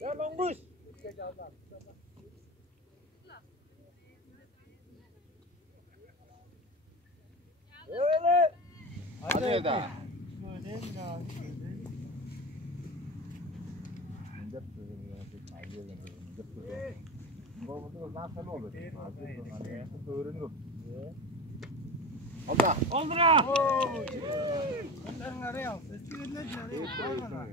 Ya Mangus. Öyle. Hadi da. Allah. Oldıra. Onların araya al. Sesçilerine araya al.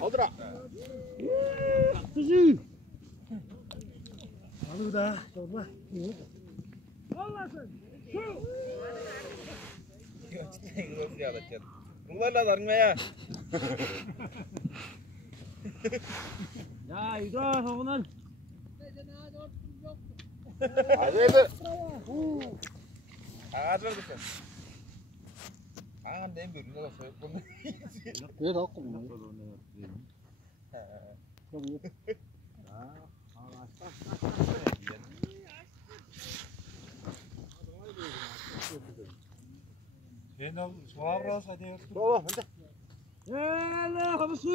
Oldıra. Kızı. Al da. Topla. Vallahi. Bunlarla darma ya. Ya yuda soğunar. Hadi hadi. Ağır ver bakın. Ağır değil mi? Ne kadar soğuk bunu. Ne daha komik. Sen al, soğuk olsa diyor. Baba, hadi. Hele, kapısı.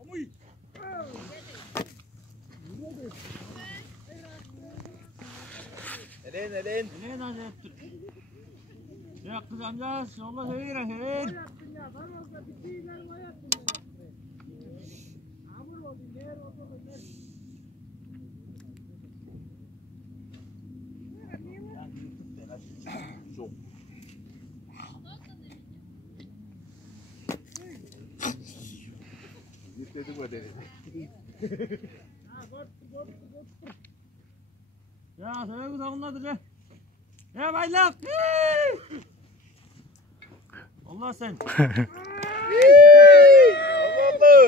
Amuy. Elin. Ne lan yaptın? Ya kız amca, Allah hayır hayır. Çok. İstedim o dedi. Ya sana bu takımladır ya. Ya bayrak. Allah sen.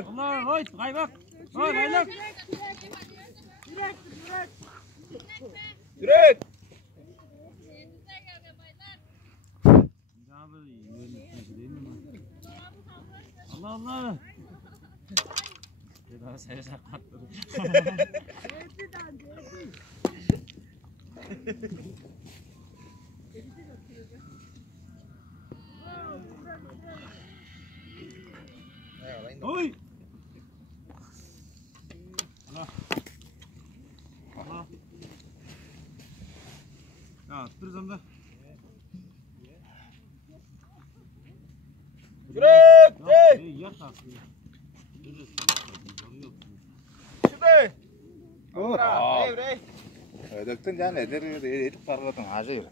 Allah hoy bayrak. Hoy bayrak. Yürek. Allah Allah. Bir daha seni sakatladım. Oy. Allah. Allah. Ya tutuyoruz da. Yürek. Yak artık. Şimdi. Oldıra. Devre. Döktün can eder. Edip parladın. Hacı yürü.